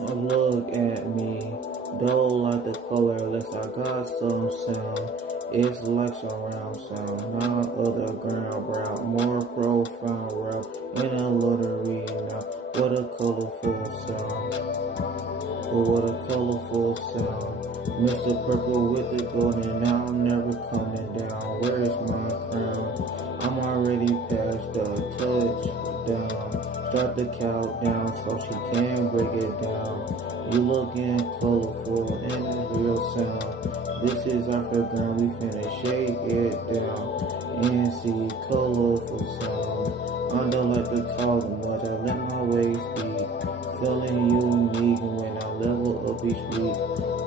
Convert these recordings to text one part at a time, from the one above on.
Look at me, though like the colorless, I got some sound. It's like surround sound, not other ground route, more profound route, in a lottery now. What a colorful sound, but what a colorful sound. Mr. Purple with the golden, now I'm never coming down. Where is my crown? I'm already past the touchdown. Start the countdown so she can break it down. You looking colorful and a real sound. This is our program, we finna shake it down. NC colorful sound. I don't like to talk much, I let my ways speak. Feeling unique when I level up each week.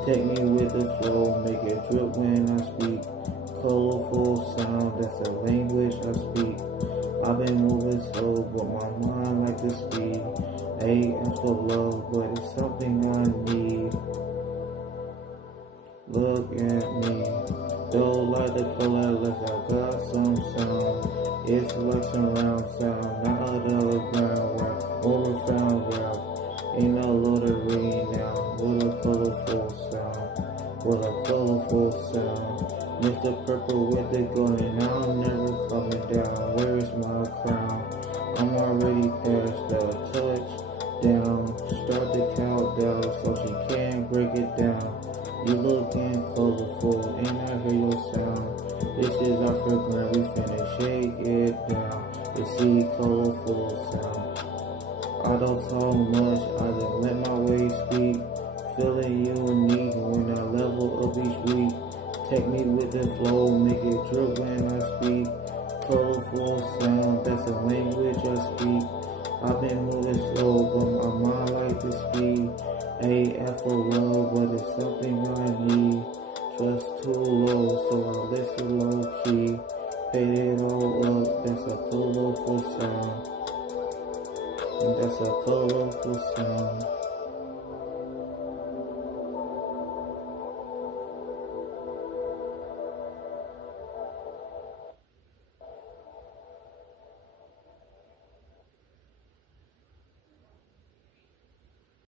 Take me with the flow, make it drip when I speak. Colorful sound, that's the language I speak. I've been moving slow, but my mind like to speed. AM for love, but it's something I need. Look at me, though like the colorless, I got some sound. It's like surround sound, not other ground rap, overfound rap. Ain't no lottery now, what a colorful sound, what a colorful sound. Mr. Purple with the golden, now I'm never coming down. Where's my crown? I'm already past the touchdown. Start the countdown so she can't break it down. You looking colorful and I hear your sound. This is our program, we finna shake it down. You see colorful sound. I don't talk much, I just let my ways speak. Feeling unique when I level up each week. Take me with the flow, make it drip when I speak. Colorful sound, that's the language I speak. I've been moving slow, but my mind like to speed. AF for love, but it's something I need.